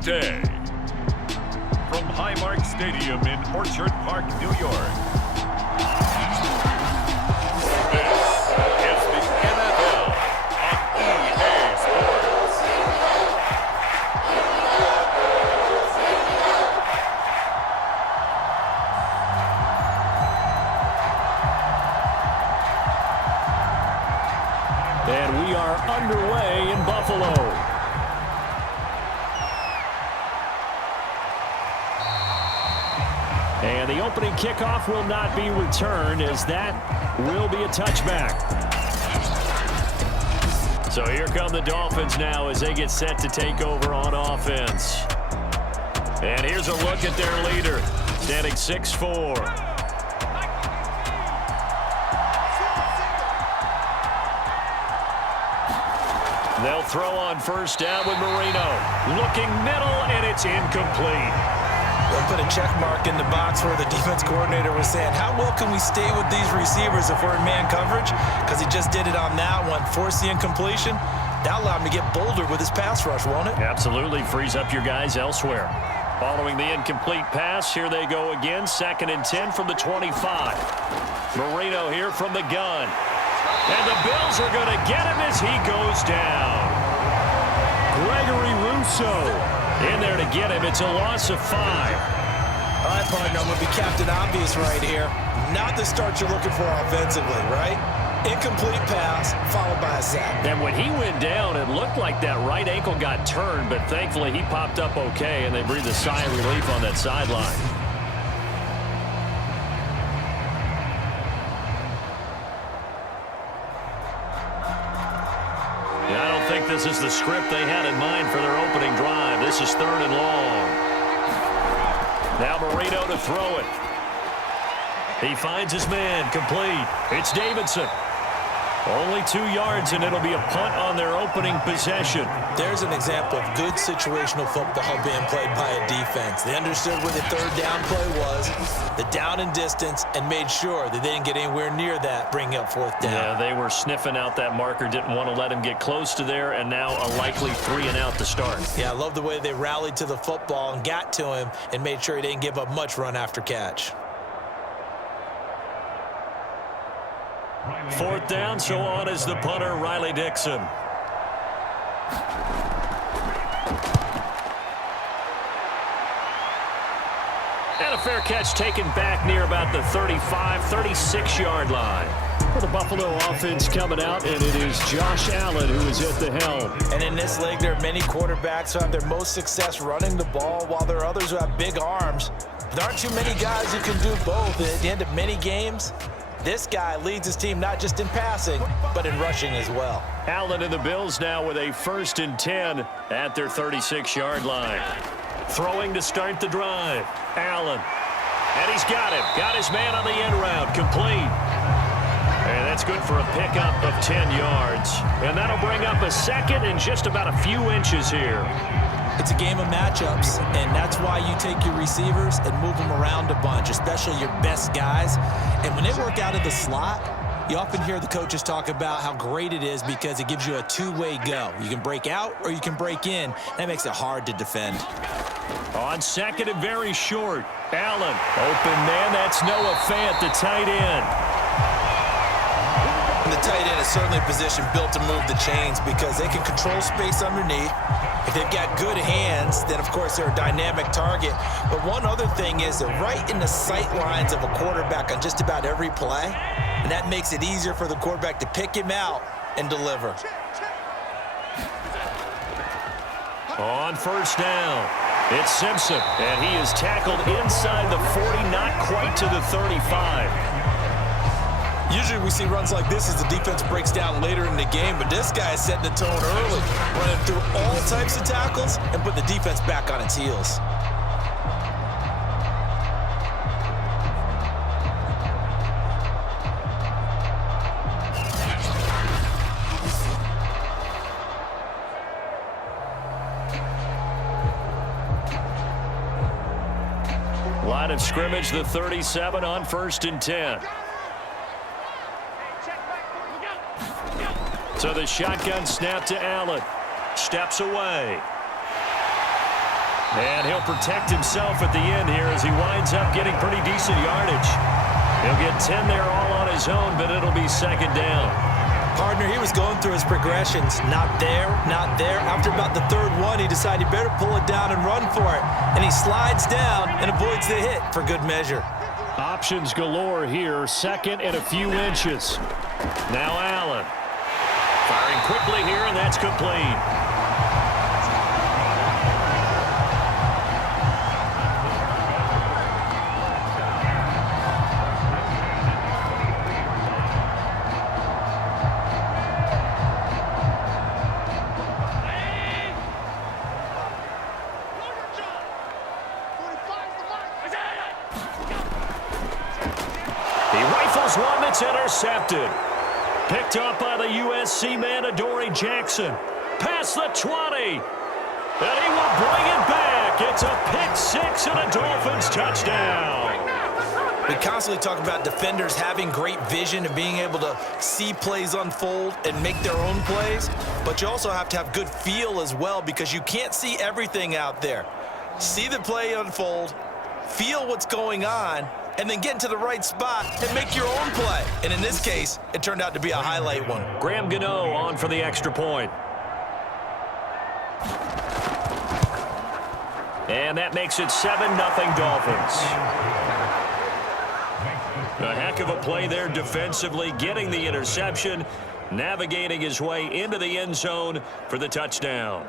today. From Highmark Stadium in Orchard Park, New York. This is the FFL on EA Sports. And we are underway in Buffalo. And the opening kickoff will not be returned, as that will be a touchback. So here come the Dolphins now as they get set to take over on offense. And here's a look at their leader, standing 6'4". They'll throw on first down with Marino. Looking middle, and it's incomplete. They'll put a check mark in the box where the defense coordinator was saying, how well can we stay with these receivers if we're in man coverage? Because he just did it on that one, forced the incompletion. That allowed him to get bolder with his pass rush, won't it? Absolutely. Frees up your guys elsewhere. Following the incomplete pass, here they go again. 2nd and 10 from the 25. Marino here from the gun. And the Bills are going to get him as he goes down. Gregory Rousseau in there to get him. It's a loss of 5. All right, partner, I'm going to be Captain Obvious right here. Not the start you're looking for offensively, right? Incomplete pass followed by a sack. And when he went down, it looked like that right ankle got turned, but thankfully he popped up okay, and they breathed a sigh of relief on that sideline. I don't think this is the script they had in mind for their opening drive. This is 3rd and long. Now Marino to throw it. He finds his man, complete. It's Davidson. Only 2 yards, and it'll be a punt on their opening possession. There's an example of good situational football being played by a defense. They understood where the 3rd down play was, the down and distance, and made sure that they didn't get anywhere near that, bringing up 4th down. Yeah, they were sniffing out that marker, didn't want to let him get close to there, and now a likely 3 and out to start. Yeah, I love the way they rallied to the football and got to him and made sure he didn't give up much run after catch. 4th down, so on is the punter, Riley Dixon. And a fair catch taken back near about the 35, 36-yard line. For the Buffalo offense coming out, and it is Josh Allen who is at the helm. And in this league, there are many quarterbacks who have their most success running the ball, while there are others who have big arms. There aren't too many guys who can do both. And at the end of many games, this guy leads his team not just in passing, but in rushing as well. Allen and the Bills now with a 1st and 10 at their 36-yard line. Throwing to start the drive. Allen. And he's got him. Got his man on the end route. Complete. And that's good for a pickup of 10 yards. And that'll bring up a 2nd and just about a few inches here. It's a game of matchups, and that's why you take your receivers and move them around a bunch, especially your best guys. And when they work out of the slot, you often hear the coaches talk about how great it is because it gives you a two-way go. You can break out or you can break in. That makes it hard to defend. On 2nd and very short, Allen. Open man, that's Noah Fant, the tight end. And the tight end is certainly a position built to move the chains because they can control space underneath. If they've got good hands, then of course they're a dynamic target. But one other thing is they're right in the sight lines of a quarterback on just about every play. And that makes it easier for the quarterback to pick him out and deliver. On first down, it's Simpson. And he is tackled inside the 40, not quite to the 35. Usually we see runs like this as the defense breaks down later in the game, but this guy is setting the tone early, running through all types of tackles and put the defense back on its heels. Line of scrimmage, the 37 on 1st and 10. So the shotgun snap to Allen. Steps away. And he'll protect himself at the end here as he winds up getting pretty decent yardage. He'll get 10 there all on his own, but it'll be second down. Partner, he was going through his progressions. Not there, not there. After about the third one, he decided he better pull it down and run for it. And he slides down and avoids the hit for good measure. Options galore here. Second and a few inches. Now Allen. Firing quickly here, and that's complete. One that's intercepted. Picked up by the USC man, Adoree Jackson. Past the 20. And he will bring it back. It's a pick-6 and a Dolphins touchdown. We constantly talk about defenders having great vision and being able to see plays unfold and make their own plays. But you also have to have good feel as well because you can't see everything out there. See the play unfold, feel what's going on, and then get into the right spot and make your own play. And in this case, it turned out to be a highlight one. Graham Gano on for the extra point. And that makes it 7-0 Dolphins. A heck of a play there defensively, getting the interception, navigating his way into the end zone for the touchdown.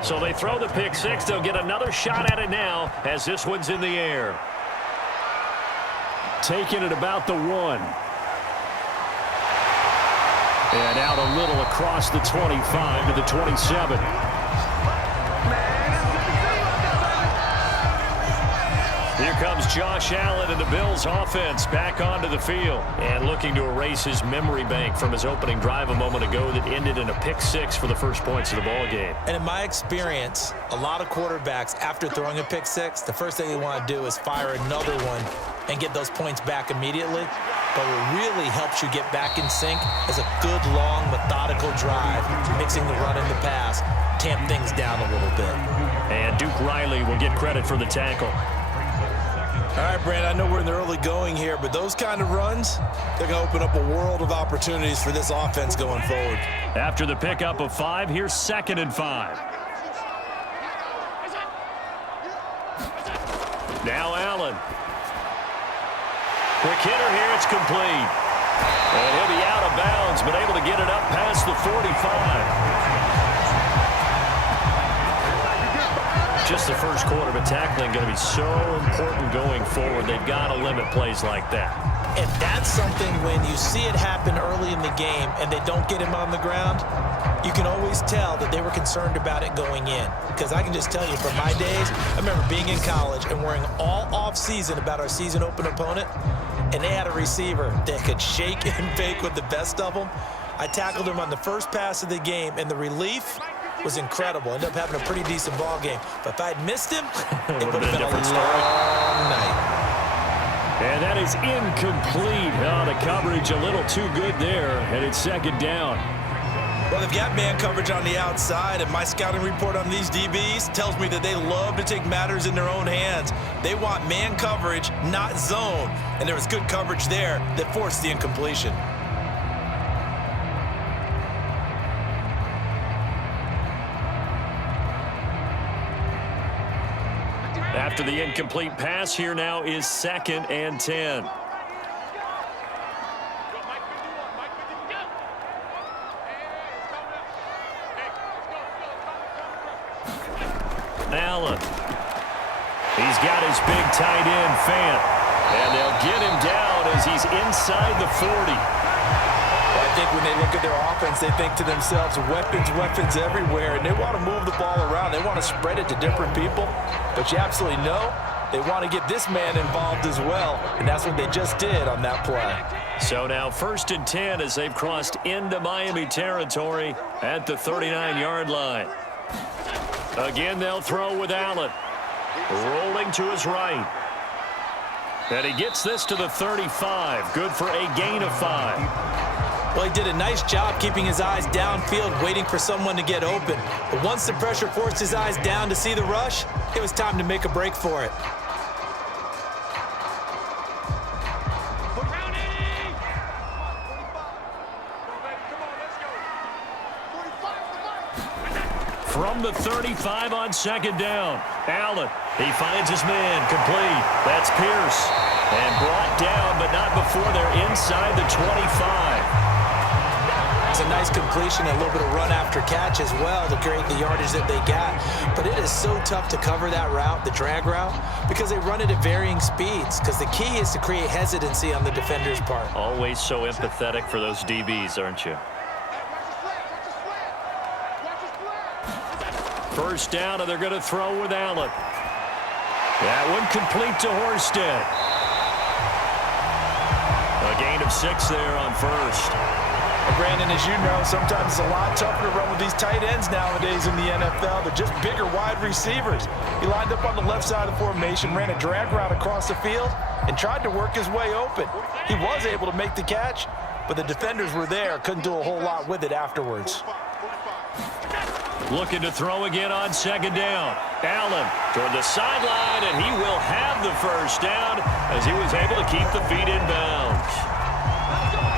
So they throw the pick-6. They'll get another shot at it now as this one's in the air. Taking it about the 1. And out a little across the 25 to the 27. Here comes Josh Allen and the Bills offense back onto the field and looking to erase his memory bank from his opening drive a moment ago that ended in a pick-6 for the first points of the ball game. And in my experience, a lot of quarterbacks, after throwing a pick-6, the first thing they want to do is fire another one and get those points back immediately. But what really helps you get back in sync is a good, long, methodical drive, mixing the run and the pass, tamp things down a little bit. And Duke Riley will get credit for the tackle. All right, Brandon, I know we're in the early going here, but those kind of runs, they're going to open up a world of opportunities for this offense going forward. After the pickup of 5, here's 2nd and 5. Now Allen. Quick hitter here, it's complete. And he'll be out of bounds, but able to get it up past the 45. Just the first quarter, but tackling going to be so important going forward. They've got to limit plays like that. And that's something when you see it happen early in the game and they don't get him on the ground, you can always tell that they were concerned about it going in. Because I can just tell you from my days, I remember being in college and worrying all off-season about our season open opponent, and they had a receiver that could shake and bake with the best of them. I tackled him on the first pass of the game, and the relief was incredible. Ended up having a pretty decent ball game. But if I had missed him, it would have been a long night. And that is incomplete. Oh, the coverage a little too good there, and it's 2nd down. Well, they've got man coverage on the outside, and my scouting report on these DBs tells me that they love to take matters in their own hands. They want man coverage, not zone. And there was good coverage there that forced the incompletion. After the incomplete pass, here now is 2nd and 10. Allen. He's got his big tight end, Fant. And they'll get him down as he's inside the 40. Well, I think when they look at their offense, they think to themselves, weapons, weapons everywhere, and they want to move the ball around. They want to spread it to different people, but you absolutely know they want to get this man involved as well, and that's what they just did on that play. So now 1st and 10 as they've crossed into Miami territory at the 39-yard line. Again, they'll throw with Allen. Rolling to his right. And he gets this to the 35. Good for a gain of 5. Well, he did a nice job keeping his eyes downfield, waiting for someone to get open. But once the pressure forced his eyes down to see the rush, it was time to make a break for it. From the 35 on 2nd down. Allen, he finds his man, complete. That's Pierce. And brought down, but not before they're inside the 25. It's a nice completion, a little bit of run after catch as well to create the yardage that they got. But it is so tough to cover that route, the drag route, because they run it at varying speeds. Because the key is to create hesitancy on the defender's part. Always so empathetic for those DBs, aren't you? 1st down, and they're going to throw with Allen. That one complete to Horsted. A gain of 6 there on 1st. Brandon, as you know, sometimes it's a lot tougher to run with these tight ends nowadays in the NFL. They're just bigger wide receivers. He lined up on the left side of the formation, ran a drag route across the field, and tried to work his way open. He was able to make the catch, but the defenders were there, couldn't do a whole lot with it afterwards. Looking to throw again on 2nd down. Allen toward the sideline, and he will have the 1st down as he was able to keep the feet in bounds.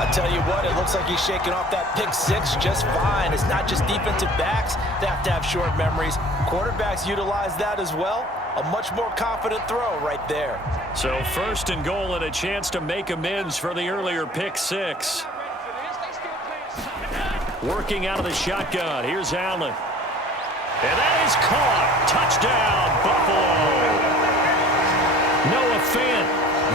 I tell you what, it looks like he's shaking off that pick 6 just fine. It's not just defensive backs that have to have short memories. Quarterbacks utilize that as well. A much more confident throw right there. So 1st and goal and a chance to make amends for the earlier pick 6. Working out of the shotgun. Here's Allen. And that is caught. Touchdown, Buffalo. Noah Fant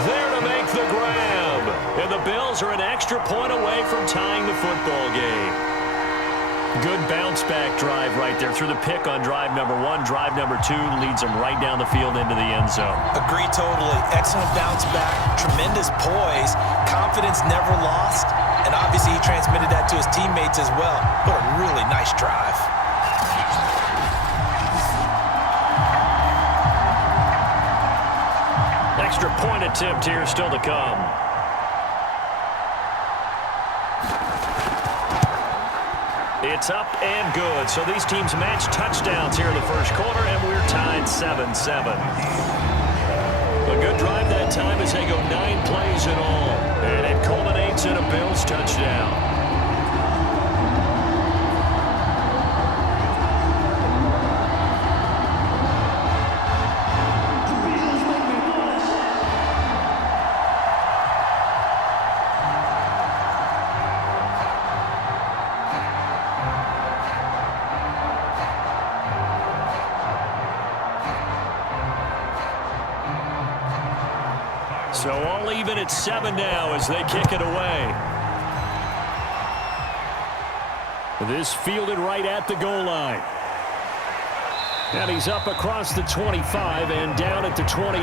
there to make the grab. And the Bills are an extra point away from tying the football game. Good bounce-back drive right there through the pick on drive number 1. Drive number 2 leads them right down the field into the end zone. Agree totally. Excellent bounce back. Tremendous poise. Confidence never lost. And obviously he transmitted that to his teammates as well. What a really nice drive. Extra point attempt here still to come. It's up and good. So these teams match touchdowns here in the 1st quarter, and we're tied 7-7. A good drive that time as they go 9 plays in all. And it culminates in a Bills touchdown. So all even at 7 now as they kick it away. This fielded right at the goal line. And he's up across the 25 and down at the 28.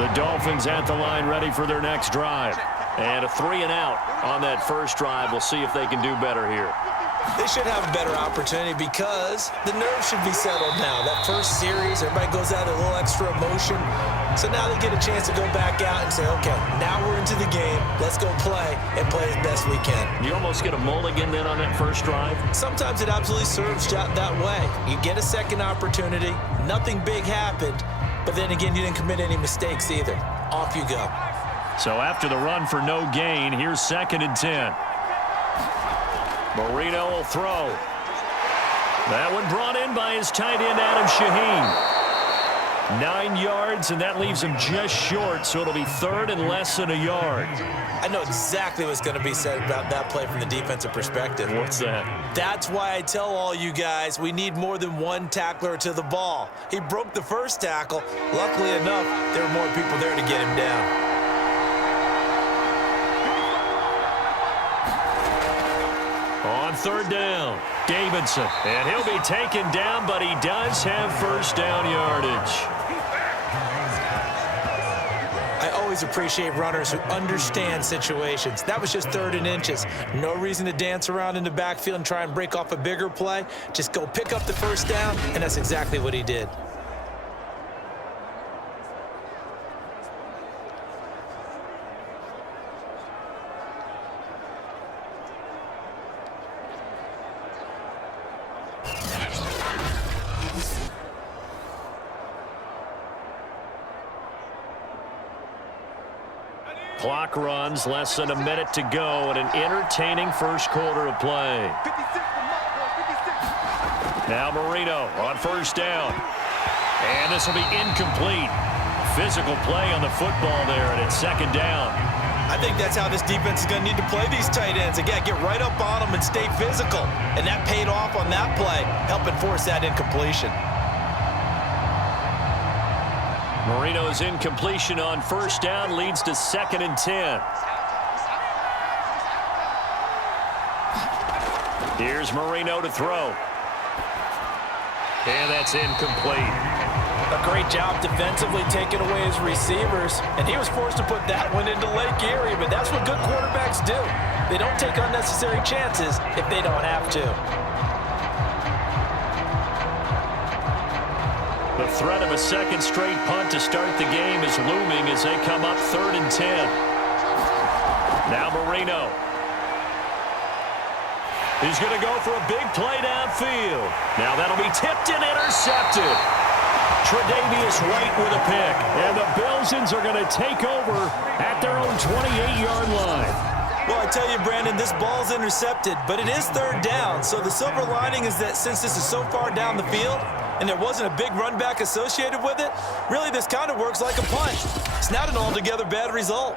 The Dolphins at the line ready for their next drive. And a 3 and out on that 1st drive. We'll see if they can do better here. They should have a better opportunity because the nerves should be settled now. That 1st series, everybody goes out a little extra emotion. So now they get a chance to go back out and say, okay, now we're into the game. Let's go play and play as best we can. You almost get a mulligan then on that 1st drive? Sometimes it absolutely serves that way. You get a 2nd opportunity. Nothing big happened. But then again, you didn't commit any mistakes either. Off you go. So after the run for no gain, here's 2nd and 10. Marino will throw. That one brought in by his tight end, Adam Shaheen. 9 yards, and that leaves him just short, so it'll be 3rd and less than a yard. I know exactly what's going to be said about that play from the defensive perspective. What's that? That's why I tell all you guys we need more than one tackler to the ball. He broke the 1st tackle. Luckily enough, there were more people there to get him down. On third down, Davidson. And he'll be taken down, but he does have first down yardage. I always appreciate runners who understand situations. That was just 3rd and inches. No reason to dance around in the backfield and try and break off a bigger play. Just go pick up the first down, and that's exactly what he did. Clock runs, less than a minute to go, and an entertaining first quarter of play. Now Marino on first down. And this will be incomplete. Physical play on the football there, and it's second down. I think that's how this defense is going to need to play these tight ends. Again, get right up on them and stay physical. And that paid off on that play, helping force that incompletion. Marino's incompletion on first down leads to 2nd and 10. Here's Marino to throw. And that's incomplete. A great job defensively taking away his receivers, and he was forced to put that one into Lake Erie, but that's what good quarterbacks do. They don't take unnecessary chances if they don't have to. The threat of a second straight punt to start the game is looming as they come up 3rd and 10. Now Marino. He's going to go for a big play downfield. Now that'll be tipped and intercepted. Tre'Davious White with a pick. And the Bilsons are going to take over at their own 28-yard line. Well, I tell you, Brandon, this ball's intercepted, but it is 3rd down. So the silver lining is that since this is so far down the field and there wasn't a big run back associated with it, really this kind of works like a punt. It's not an altogether bad result.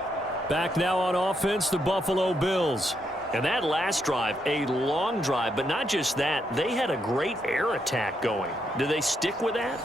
Back now on offense, the Buffalo Bills. And that last drive, a long drive, but not just that. They had a great air attack going. Do they stick with that?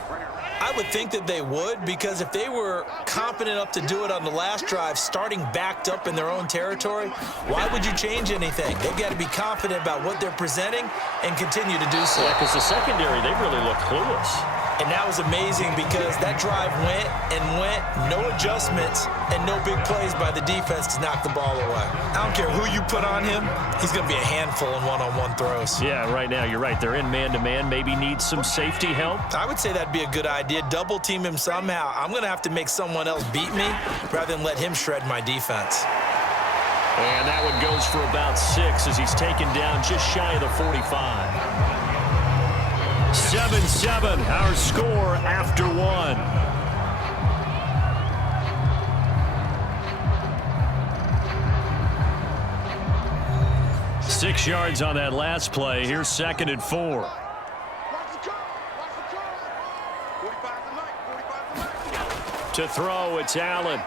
I would think that they would, because if they were confident enough to do it on the last drive, starting backed up in their own territory, why would you change anything? They've got to be confident about what they're presenting and continue to do so. Yeah, because the secondary, they really look clueless. And that was amazing because that drive went and went, no adjustments, and no big plays by the defense to knock the ball away. I don't care who you put on him, he's going to be a handful in one-on-one throws. Yeah, right now, you're right. They're in man-to-man, maybe needs some safety help. I would say that'd be a good idea. Double team him somehow. I'm going to have to make someone else beat me rather than let him shred my defense. And that one goes for about 6 as he's taken down just shy of the 45. 7-7, our score after 1. Six yards on that last play. Here's 2nd and 4. To throw, it's Allen.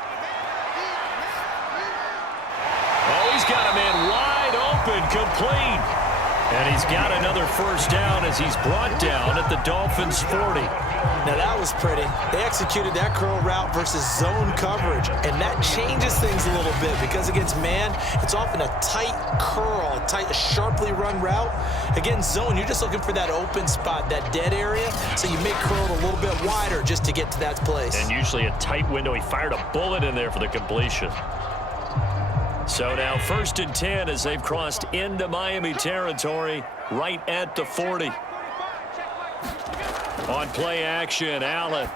Oh, he's got a man wide open, complete. And he's got another first down as he's brought down at the Dolphins' 40. Now that was pretty. They executed that curl route versus zone coverage, and that changes things a little bit because against man, it's often a tight curl, a sharply run route. Against zone, you're just looking for that open spot, that dead area, so you make curl a little bit wider just to get to that place. And usually a tight window. He fired a bullet in there for the completion. So now 1st and 10 as they've crossed into Miami territory right at the 40. On play action, Allen.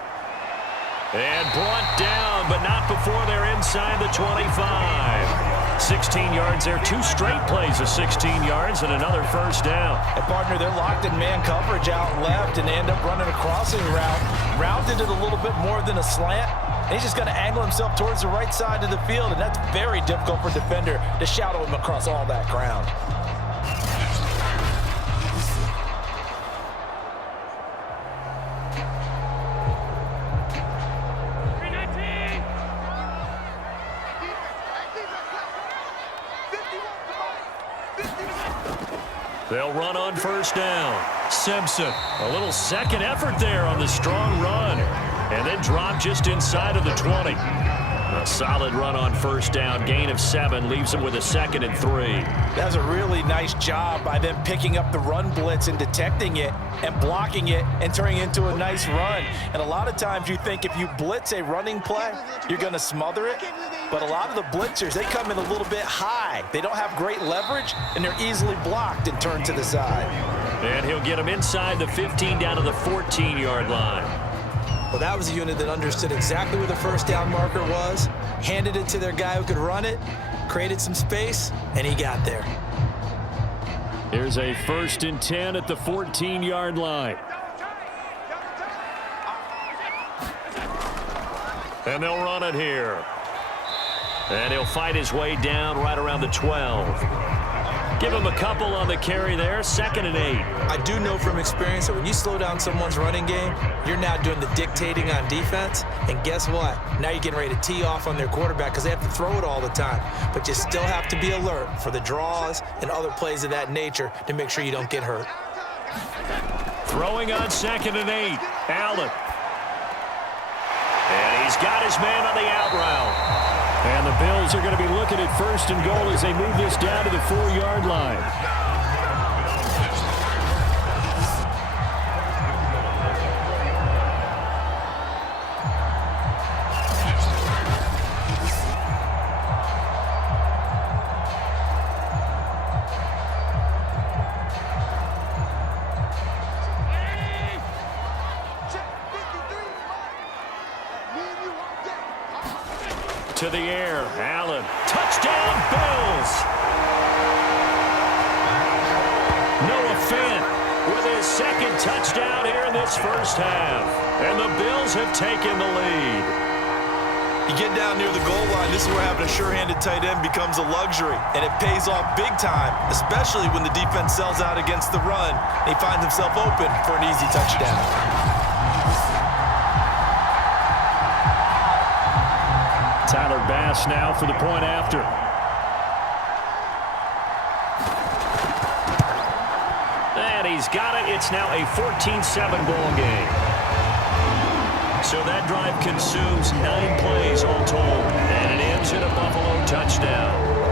And brought down, but not before they're inside the 25. 16 yards there. 2 straight plays of 16 yards and another first down. And partner, they're locked in man coverage out left and they end up running a crossing route. Rounded it a little bit more than a slant. He's just going to angle himself towards the right side of the field, and that's very difficult for a defender to shadow him across all that ground. They'll run on first down. Simpson, a little second effort there on the strong run. And then drop just inside of the 20. A solid run on first down. Gain of 7 leaves them with a 2nd and 3. That's a really nice job by them picking up the run blitz and detecting it and blocking it and turning it into a nice run. And a lot of times you think if you blitz a running play, you're going to smother it. But a lot of the blitzers, they come in a little bit high. They don't have great leverage, and they're easily blocked and turned to the side. And he'll get them inside the 15 down to the 14-yard line. Well, that was a unit that understood exactly where the first down marker was, handed it to their guy who could run it, created some space, and he got there. Here's a 1st and 10 at the 14-yard line. And they'll run it here. And he'll fight his way down right around the 12. Give him a couple on the carry there, 2nd and 8. I do know from experience that when you slow down someone's running game, you're now doing the dictating on defense. And guess what? Now you're getting ready to tee off on their quarterback because they have to throw it all the time. But you still have to be alert for the draws and other plays of that nature to make sure you don't get hurt. Throwing on 2nd and 8. Allen. And he's got his man on the out route. And the Bills are going to be looking at 1st and goal as they move this down to the 4-yard line. To the air, Allen. Touchdown, Bills! Noah Fant with his 2nd touchdown here in this first half. And the Bills have taken the lead. You get down near the goal line, this is where having a sure-handed tight end becomes a luxury. And it pays off big time, especially when the defense sells out against the run. And he finds himself open for an easy touchdown. Tyler Bass now for the point after. And he's got it. It's now a 14-7 ball game. So that drive consumes 9 plays all told. And it ends in a Buffalo touchdown.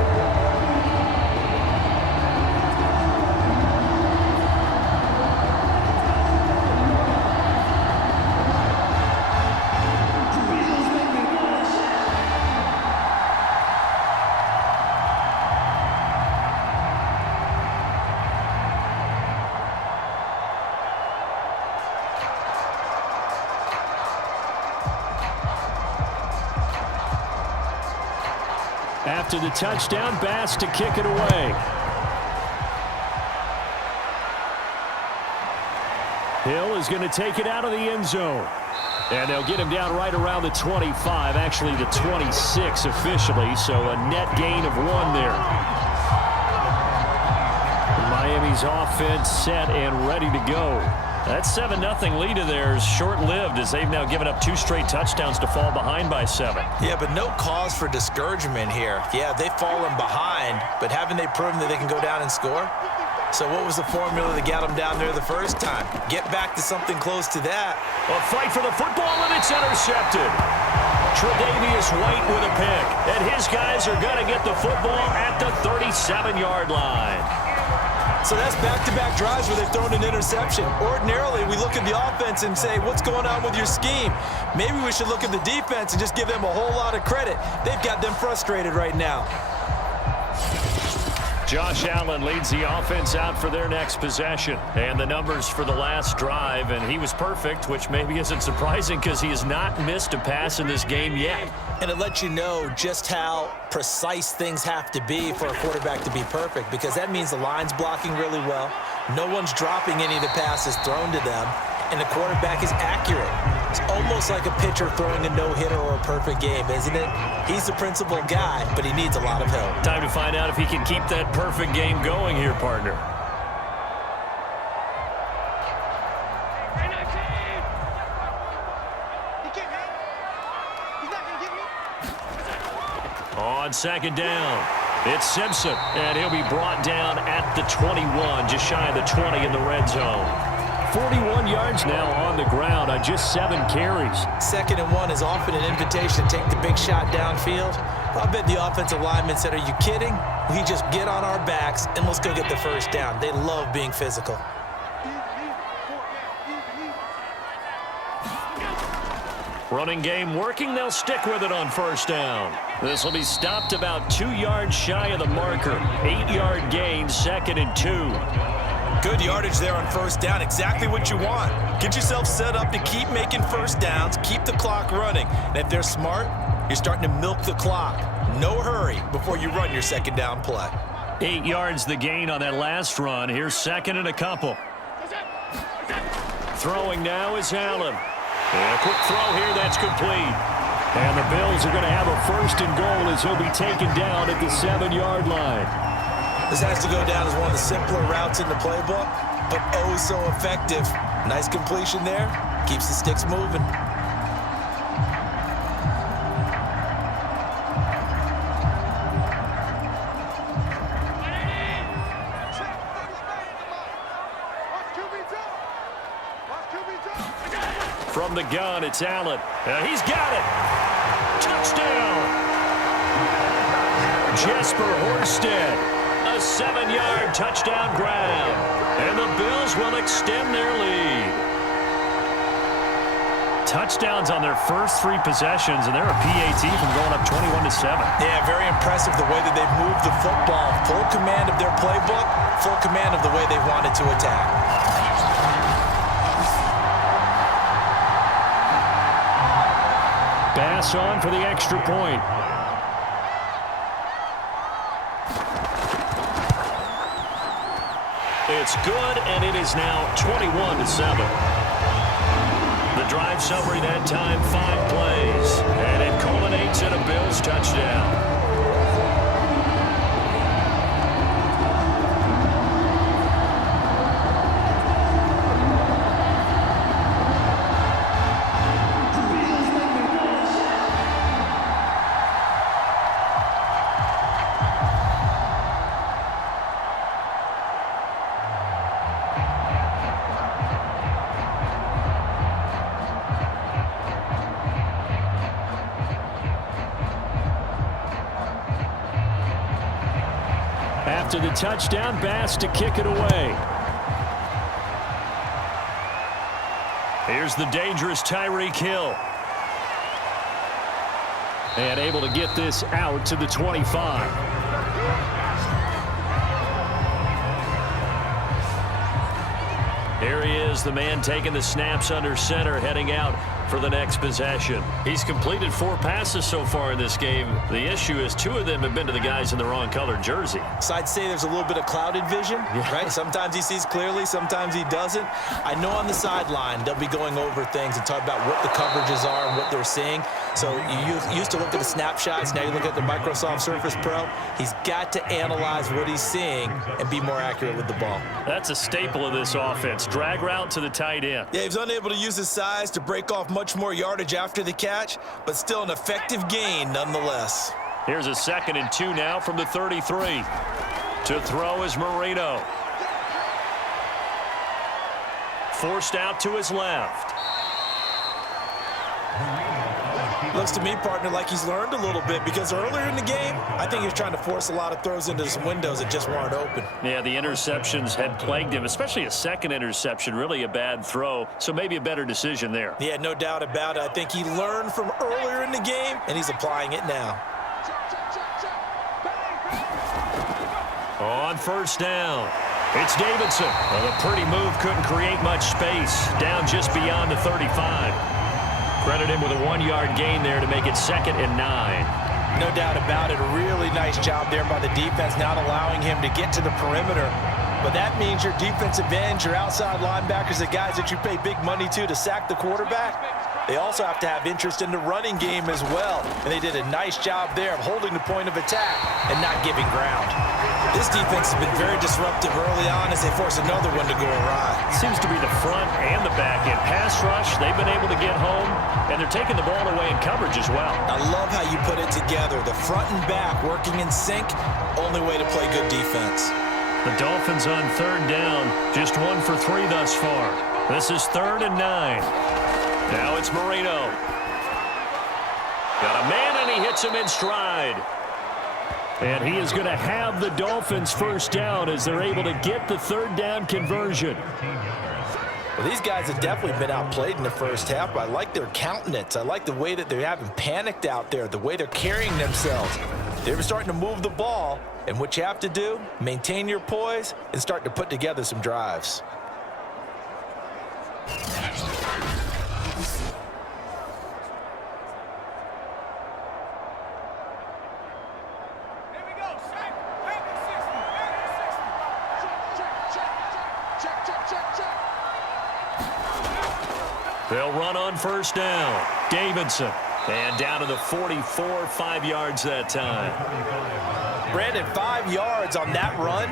After the touchdown, Bass to kick it away. Hill is going to take it out of the end zone. And they'll get him down right around the 25, actually the 26 officially, so a net gain of 1 there. Miami's offense set and ready to go. That 7-0 lead of theirs short-lived as they've now given up 2 straight touchdowns to fall behind by 7. Yeah, but no cause for discouragement here. Yeah, they've fallen behind, but haven't they proven that they can go down and score? So what was the formula that got them down there the first time? Get back to something close to that. A fight for the football, and it's intercepted. Tre'Davious White with a pick, and his guys are going to get the football at the 37-yard line. So that's back-to-back drives where they've thrown an interception. Ordinarily, we look at the offense and say, what's going on with your scheme? Maybe we should look at the defense and just give them a whole lot of credit. They've got them frustrated right now. Josh Allen leads the offense out for their next possession. And the numbers for the last drive, and he was perfect, which maybe isn't surprising because he has not missed a pass in this game yet. And it lets you know just how precise things have to be for a quarterback to be perfect, because that means the line's blocking really well. No one's dropping any of the passes thrown to them, and the quarterback is accurate. It's almost like a pitcher throwing a no-hitter or a perfect game, isn't it? He's the principal guy, but he needs a lot of help. Time to find out if he can keep that perfect game going here, partner. On 2nd down, it's Simpson, and he'll be brought down at the 21, just shy of the 20 in the red zone. 41 yards now on the ground on just 7 carries. 2nd and 1 is often an invitation to take the big shot downfield. I bet the offensive lineman said, are you kidding? We just get on our backs and let's go get the first down. They love being physical. Running game working. They'll stick with it on 1st down. This will be stopped about 2 yards shy of the marker. 8-yard gain, 2nd and 2. Good yardage there on 1st down. Exactly what you want. Get yourself set up to keep making 1st downs, keep the clock running. And if they're smart, you're starting to milk the clock. No hurry before you run your 2nd down play. 8 yards the gain on that last run. Here's 2nd and a couple. Throwing now is Allen. And a quick throw here, that's complete. And the Bills are going to have a 1st and goal as he'll be taken down at the 7-yard line. This has to go down as one of the simpler routes in the playbook, but oh so effective. Nice completion there. Keeps the sticks moving. From the gun, it's Allen. He's got it. Touchdown. Jesper Horsted. A 7-yard touchdown grab. And the Bills will extend their lead. Touchdowns on their first 3 possessions, and they're a PAT from going up 21-7. Yeah, very impressive the way that they've moved the football. Full command of their playbook, full command of the way they wanted to attack. Bass on for the extra point. It's good, and it is now 21-7. The drive summary that time, 5 plays, and it culminates in a Bills touchdown. After the touchdown, Bass to kick it away. Here's the dangerous Tyreek Hill. And able to get this out to the 25. Here he is, the man taking the snaps under center, heading out for the next possession. He's completed 4 passes so far in this game. The issue is 2 of them have been to the guys in the wrong colored jersey. So I'd say there's a little bit of clouded vision, right? Sometimes he sees clearly, sometimes he doesn't. I know on the sideline they'll be going over things and talk about what the coverages are and what they're seeing. So you used to look at the snapshots, now you look at the Microsoft Surface Pro. He's got to analyze what he's seeing and be more accurate with the ball. That's a staple of this offense. Drag route to the tight end. Yeah, he's unable to use his size to break off much more yardage after the catch, but still an effective gain nonetheless. Here's a 2nd and 2 now from the 33. To throw is Marino. Forced out to his left. Looks to me, partner, like he's learned a little bit because earlier in the game, I think he was trying to force a lot of throws into some windows that just weren't open. Yeah, the interceptions had plagued him, especially a 2nd interception, really a bad throw, so maybe a better decision there. Yeah, no doubt about it. I think he learned from earlier in the game, and he's applying it now. On 1st down, it's Davidson. Well, the pretty move couldn't create much space, down just beyond the 35. Credit him with a 1-yard gain there to make it 2nd and 9. No doubt about it. A really nice job there by the defense, not allowing him to get to the perimeter. But that means your defensive ends, your outside linebackers, the guys that you pay big money to sack the quarterback, they also have to have interest in the running game as well. And they did a nice job there of holding the point of attack and not giving ground. This defense has been very disruptive early on as they force another one to go awry. Seems to be the front and the back end. Pass rush, they've been able to get home, and they're taking the ball away in coverage as well. I love how you put it together. The front and back working in sync, only way to play good defense. The Dolphins on 3rd down, just 1 for 3 thus far. This is 3rd and 9. Now it's Marino. Got a man, and he hits him in stride. And he is going to have the Dolphins first down as they're able to get the 3rd down conversion. Well, these guys have definitely been outplayed in the first half, but I like their countenance. I like the way that they haven't panicked out there, the way they're carrying themselves. They're starting to move the ball, and what you have to do, maintain your poise and start to put together some drives. They'll run on first down. Davidson. And down to the 44, 5 yards that time. Brandon, 5 yards on that run.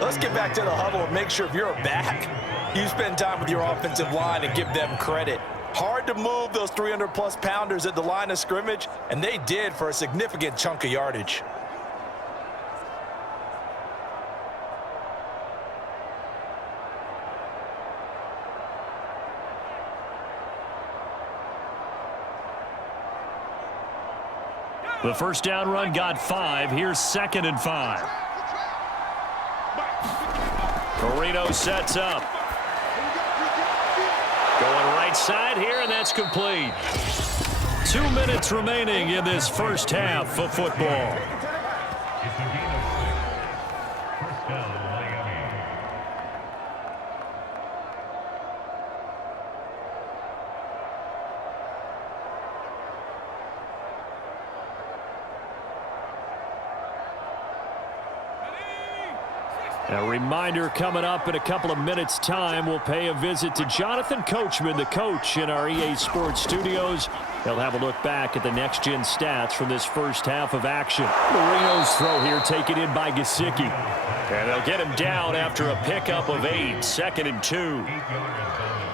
Let's get back to the huddle and make sure if you're back, you spend time with your offensive line and give them credit. Hard to move those 300-plus pounders at the line of scrimmage, and they did for a significant chunk of yardage. The first down run got 5. Here's 2nd and 5. Marino sets up. Going right side here, and that's complete. 2 minutes remaining in this first half of football. A reminder coming up in a couple of minutes' time. We'll pay a visit to Jonathan Coachman, the coach in our EA Sports studios. He'll have a look back at the next-gen stats from this first half of action. Marino's throw here taken in by Gesicki. And they'll get him down after a pickup of 8, 2nd and 2.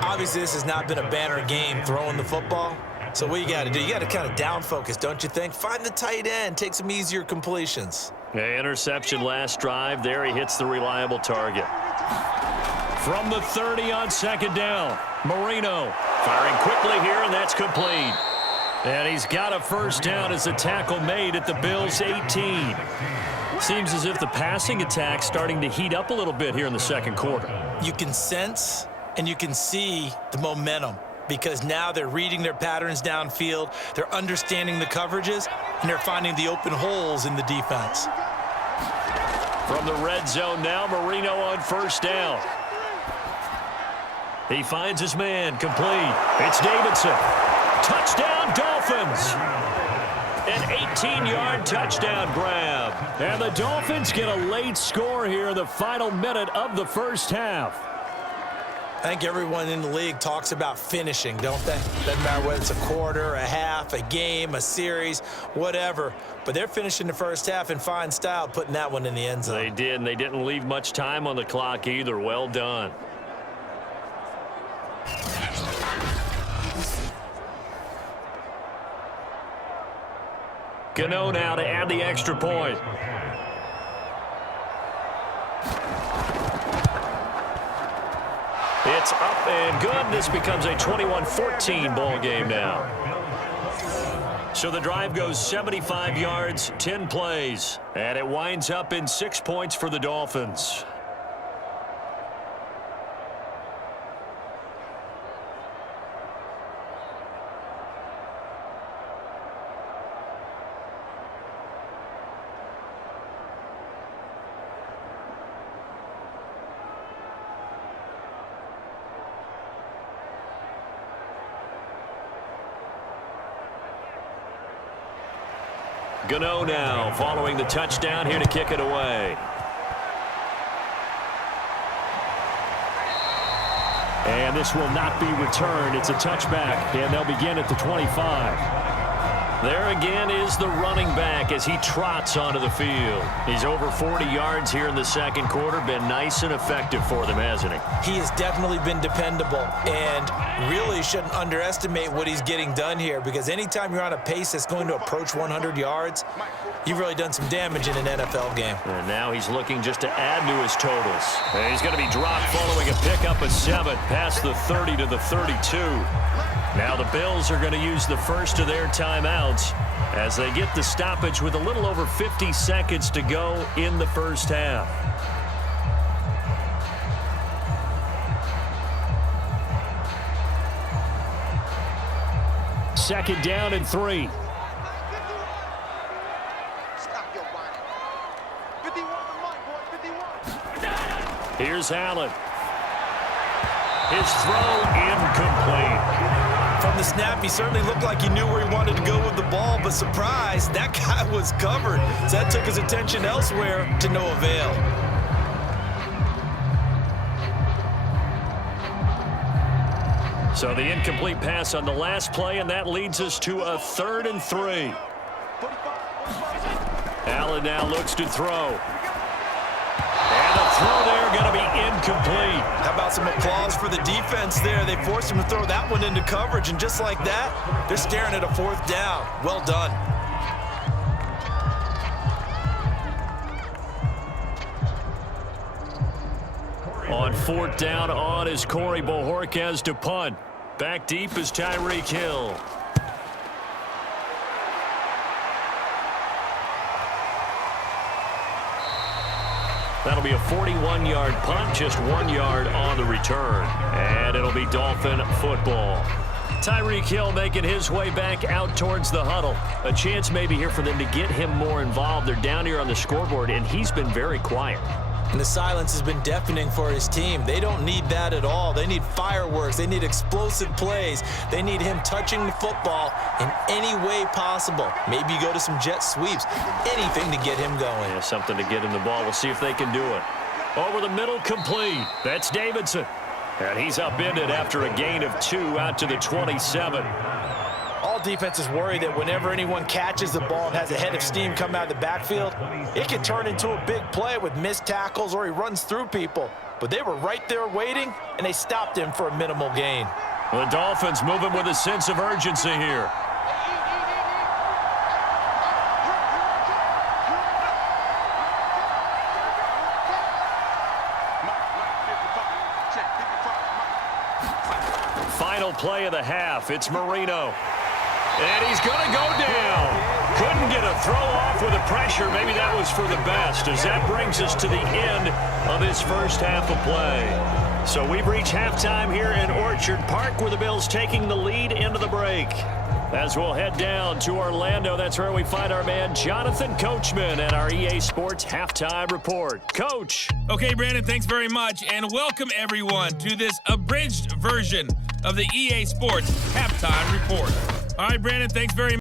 Obviously, this has not been a banner game throwing the football. So what you got to do, you got to kind of down focus, don't you think? Find the tight end, take some easier completions. Interception last drive. There he hits the reliable target. From the 30 on 2nd down, Marino firing quickly here, and that's complete. And he's got a first down as the tackle made at the Bills' 18. Seems as if the passing attack's starting to heat up a little bit here in the second quarter. You can sense and you can see the momentum, because now they're reading their patterns downfield, they're understanding the coverages, and they're finding the open holes in the defense. From the red zone now, Marino on first down. He finds his man, complete. It's Davidson. Touchdown, Dolphins! An 18-yard touchdown grab. And the Dolphins get a late score here in the final minute of the first half. I think everyone in the league talks about finishing, don't they? Doesn't matter whether it's a quarter, a half, a game, a series, whatever. But they're finishing the first half in fine style, putting that one in the end zone. They did, and they didn't leave much time on the clock either. Well done. Gano now to add the extra point. It's up and good. This becomes a 21-14 ball game now. So the drive goes 75 yards, 10 plays, and it winds up in 6 points for the Dolphins. Gano now following the touchdown here to kick it away. And this will not be returned. It's a touchback, and they'll begin at the 25. There again is the running back as he trots onto the field. He's over 40 yards here in the second quarter. Been nice and effective for them, hasn't he? He has definitely been dependable and really shouldn't underestimate what he's getting done here, because anytime you're on a pace that's going to approach 100 yards, you've really done some damage in an NFL game. And now he's looking just to add to his totals. And he's going to be dropped following a pickup of 7 past the 30 to the 32. Now the Bills are going to use the first of their timeouts as they get the stoppage with a little over 50 seconds to go in the first half. Second down and 3. Here's Allen. His throw incomplete. From the snap, he certainly looked like he knew where he wanted to go with the ball, but surprise, that guy was covered. So that took his attention elsewhere to no avail. So the incomplete pass on the last play, and that leads us to a 3rd and 3. Allen now looks to throw. And the throw there going to be incomplete. How about some applause for the defense there? They forced him to throw that one into coverage, and just like that, they're staring at a 4th down. Well done. On 4th down on is Corey Bojorquez to punt. Back deep is Tyreek Hill. That'll be a 41-yard punt, just 1 yard on the return. And it'll be Dolphin football. Tyreek Hill making his way back out towards the huddle. A chance maybe here for them to get him more involved. They're down here on the scoreboard, and he's been very quiet. And the silence has been deafening for his team. They don't need that at all. They need fireworks. They need explosive plays. They need him touching the football in any way possible. Maybe go to some jet sweeps. Anything to get him going. Yeah, something to get him the ball. We'll see if they can do it. Over the middle, complete. That's Davidson. And he's upended after a gain of 2 out to the 27. All defenses worry that whenever anyone catches the ball and has a head of steam come out of the backfield, it can turn into a big play with missed tackles or he runs through people. But they were right there waiting, and they stopped him for a minimal gain. The Dolphins moving with a sense of urgency here. Final play of the half. It's Marino. And he's going to go down. Couldn't get a throw off with the pressure. Maybe that was for the best, as that brings us to the end of this first half of play. So we've reached halftime here in Orchard Park, where the Bills taking the lead into the break. As we'll head down to Orlando, that's where we find our man Jonathan Coachman at our EA Sports Halftime Report. Coach. Okay, Brandon, thanks very much, and welcome everyone to this abridged version of the EA Sports Halftime Report. All right, Brandon, thanks very much.